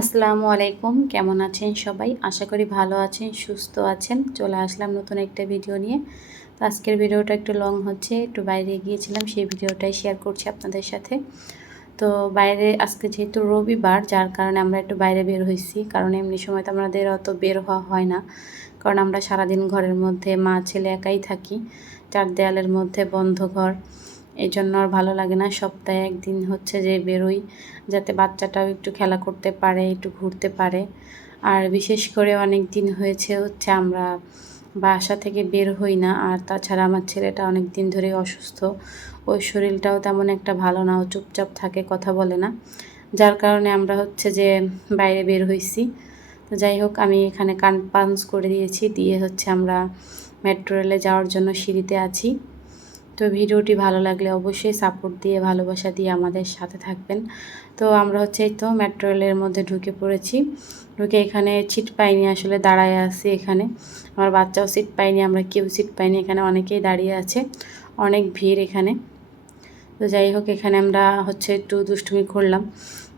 আসসালামু আলাইকুম। কেমন আছেন সবাই? আশা করি ভালো আছেন, সুস্থ আছেন। চলে আসলাম নতুন একটা ভিডিও নিয়ে। তো আজকের ভিডিওটা একটু লং হচ্ছে, একটু বাইরে গিয়েছিলাম, সেই ভিডিওটাই শেয়ার করছি আপনাদের সাথে। তো বাইরে আজকে যেহেতু রবিবার, যার কারণে আমরা একটু বাইরে বের হয়েছি, কারণ এমনি সময় তো আমাদের অত বের হওয়া হয় না। কারণ আমরা সারাদিন ঘরের মধ্যে মা, ছেলে একাই থাকি, চার দেয়ালের মধ্যে বন্ধ ঘর। এই জন্য আর ভালো লাগে না। সপ্তাহে একদিন হচ্ছে যে বেরোই, যাতে বাচ্চাটাও একটু খেলা করতে পারে, একটু ঘুরতে পারে। আর বিশেষ করে অনেক দিন হয়েছে হচ্ছে আমরা বাসা থেকে বের হই না, আর তাছাড়া আমার ছেলেটা অনেক দিন ধরে অসুস্থ। ওই শরীরটাও তেমন একটা ভালো না, ও চুপচাপ থাকে, কথা বলে না। যার কারণে আমরা হচ্ছে যে বাইরে বের হয়েছি তো যাই হোক, আমি এখানে কান পাঞ্চ করে দিয়েছি, দিয়ে হচ্ছে আমরা মেট্রো রেলে যাওয়ার জন্য সিঁড়িতে আছি। তো ভিডিওটি ভালো লাগলে অবশ্যই সাপোর্ট দিয়ে, ভালোবাসা দিয়ে আমাদের সাথে থাকবেন। তো আমরা হচ্ছে তো মেট্রো রেলের মধ্যে ঢুকে পড়েছি। ঢুকে এখানে সিট পাইনি, আসলে দাঁড়ায় আছি এখানে। আমার বাচ্চাও সিট পাইনি আমরা কেউ সিট পাইনি এখানে অনেকেই দাঁড়িয়ে আছে। অনেক ভিড় এখানে। তো যাই হোক, এখানে আমরা হচ্ছে একটু দুষ্টুমি করলাম।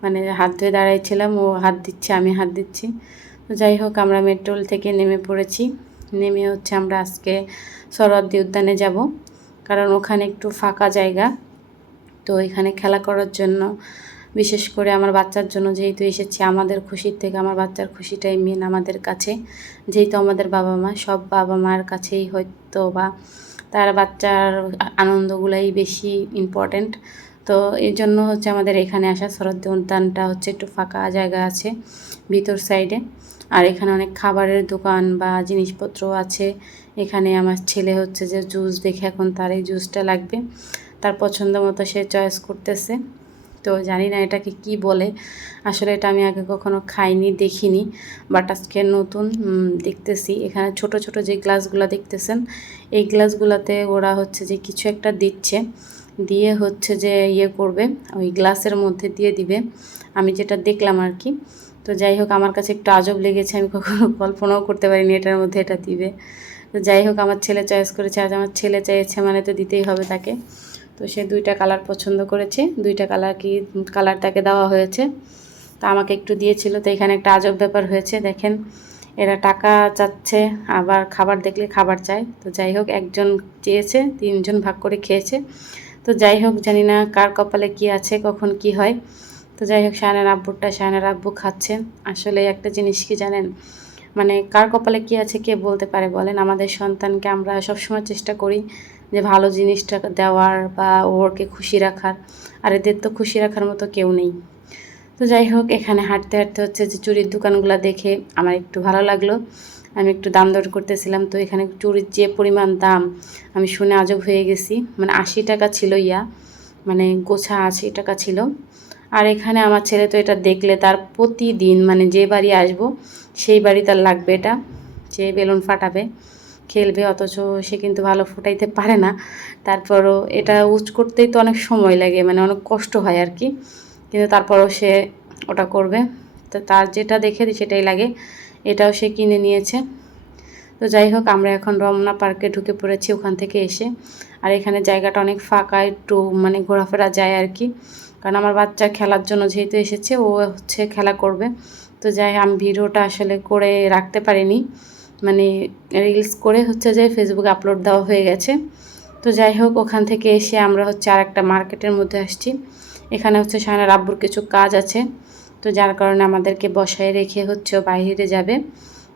মানে হাত ধুয়ে দাঁড়াইছিলাম, ও হাত দিচ্ছে, আমি হাত দিচ্ছি। তো যাই হোক, আমরা মেট্রোল থেকে নেমে পড়েছি। নেমে হচ্ছে আমরা আজকে সরদ্দি উদ্যানে যাব। কারণ ওখানে একটু ফাঁকা জায়গা। তো এখানে খেলা করার জন্য, বিশেষ করে আমার বাচ্চার জন্য যেহেতু এসেছি, আমাদের খুশির থেকে আমার বাচ্চার খুশিটাই মেন আমাদের কাছে। যেহেতু আমাদের বাবা মা, সব বাবা মার কাছেই হয়তো বা তার বাচ্চার আনন্দগুলাই বেশি ইম্পর্ট্যান্ট তো এই জন্য হচ্ছে আমাদের এখানে আসা শরৎ উদ্যানটা হচ্ছে একটু ফাঁকা জায়গা আছে ভিতর সাইডে। আর এখানে অনেক খাবারের দোকান বা জিনিসপত্র আছে। এখানে আমার ছেলে হচ্ছে যে জুস দেখে এখন তার এই জুসটা লাগবে। তার পছন্দ মতো সে চয়েস করতেছে। তো জানি না এটাকে কি বলে। আসলে এটা আমি আগে কখনো খাইনি, দেখিনি। বাট আজকে নতুন দেখতেছি। এখানে ছোট ছোট যে গ্লাসগুলো দেখতেছেন, এই গ্লাসগুলোতে ওরা হচ্ছে যে কিছু একটা দিচ্ছে। দিয়ে হচ্ছে যে ইয়ে করবে, ওই গ্লাসের মধ্যে দিয়ে দিবে। আমি যেটা দেখলাম আর কি। তো যাই হোক, আমার কাছে একটু আজব লেগেছে, আমি কখনো কল্পনাও করতে পারিনি এটার মধ্যে এটা দিবে। তো যাই হোক, আমার ছেলে চয়েস করেছে, আজ আমার ছেলে চাইছে মানে তো দিতেই হবে তাকে। তো সে দুইটা কালার পছন্দ করেছে, দুইটা কালার কি, কালার তাকে দেওয়া হয়েছে। তা আমাকে একটু দিয়েছিল, তো এখানে একটা আজব ব্যাপার হয়েছে, দেখেন। এরা টাকা চাচ্ছে, আবার খাবার দেখলে খাবার চায়। তো যাই হোক, একজন চেয়েছে, তিনজন ভাগ করে খেয়েছে। তো যাই হোক জানি না কার কপালে কি আছে, কখন কি হয়। তো যাই হোক শায়নের আব্বুরটা শায়নের আব্বু খাচ্ছেন আসলে একটা জিনিস কি জানেন? মানে কার কপালে কি আছে, কে বলতে পারে বলেন? আমাদের সন্তানকে আমরা সবসময় চেষ্টা করি যে ভালো জিনিসটা দেওয়ার বা ওরকে খুশি রাখার। আর এদের তো খুশি রাখার মতো কেউ নেই। তো যাই হোক এখানে হাঁটতে হাঁটতে হচ্ছে যে চুরির দোকানগুলো দেখে আমার একটু ভালো লাগল। আমি একটু দাম দর করতেছিলাম, তো এখানে চুরির যে পরিমাণ দাম, আমি শুনে আজব হয়ে গেছি। মানে আশি টাকা ছিল ইয়া মানে গোছা আশি টাকা ছিল। আর এখানে আমার ছেলে তো এটা দেখলে তার প্রতিদিন মানে যে বাড়ি আসব, সেই বাড়ি তার লাগবে এটা, যে বেলুন ফাটাবে, খেলবে, অথচ সে কিন্তু ভালো ফুটাইতে পারে না। তারপরও এটা উচ করতেই তো অনেক সময় লাগে মানে অনেক কষ্ট হয় আর কি। কিন্তু তারপরও সে ওটা করবে। তো তার যেটা দেখে সেটাই লাগে। এটাও সে কিনে নিয়েছে। তো যাই হোক, আমরা এখন রমনা পার্কে ঢুকে পড়েছি ওখান থেকে এসে। আর এখানে জায়গাটা অনেক ফাঁকা, একটু মানে ঘোরাফেরা যায় আর কি। কারণ আমার বাচ্চা খেলার জন্য যেহেতু এসেছে, ও হচ্ছে খেলা করবে। তো যাই, আমি ভিডিওটা আসলে করে রাখতে পারিনি। মানে রিলস করে হচ্ছে যে ফেসবুকে আপলোড দেওয়া হয়ে গেছে। তো যাই হোক, ওখান থেকে এসে আমরা হচ্ছে আর একটা মার্কেটের মধ্যে আসছি। এখানে হচ্ছে সায়নার আব্বুর কিছু কাজ আছে। তো যার কারণে আমাদেরকে বসায় রেখে হচ্ছে বাইরে যাবে।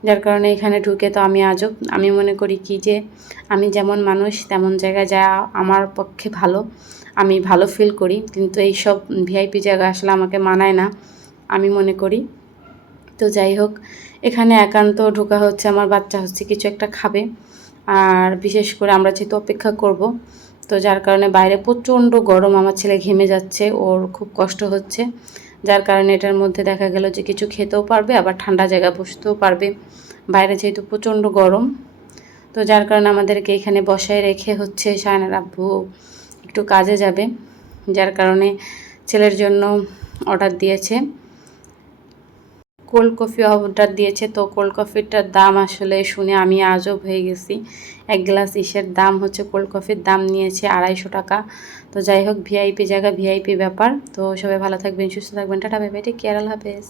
যার কারণে এখানে ঢুকে তো আমি আজও, আমি মনে করি কি যে আমি যেমন মানুষ, তেমন জায়গায় যা আমার পক্ষে ভালো। আমি ভালো ফিল করি, কিন্তু এই সব ভিআইপি জায়গা আসলে আমাকে মানায় না, আমি মনে করি। তো যাই হোক, এখানে একান্ত ঢোকা হচ্ছে আমার বাচ্চা হচ্ছে কিছু একটা খাবে। আর বিশেষ করে আমরা যেহেতু অপেক্ষা করব, তো যার কারণে বাইরে প্রচণ্ড গরম, আমার ছেলে ঘেমে যাচ্ছে, ওর খুব কষ্ট হচ্ছে। যার কারণে এটার মধ্যে দেখা গেল যে কিছু খেতেও পারবে, আবার ঠান্ডা জায়গায় বসতেও পারবে। বাইরে যেহেতু প্রচণ্ড গরম, তো যার কারণে আমাদেরকে এখানে বসায় রেখে হচ্ছে সায়নার আব্বু একটু কাজে যাবে, যার কারণে ছেলের জন্য অর্ডার দিয়েছে। কোল্ড কফি অর্ডার দিয়েছে, তো কোল্ড কফিটার দাম আসলে শুনে আমি আজব হয়ে গেছি। এক গ্লাস ইসের দাম হচ্ছে কোল্ড কফির দাম নিয়েছে আড়াইশো টাকা। তো যাই হোক, ভিআইপি জায়গা, ভিআইপি ব্যাপার। তো সবাই ভালো থাকবেন, সুস্থ থাকবেন। টাটা বেবে কেয়ারাল হাফেজ।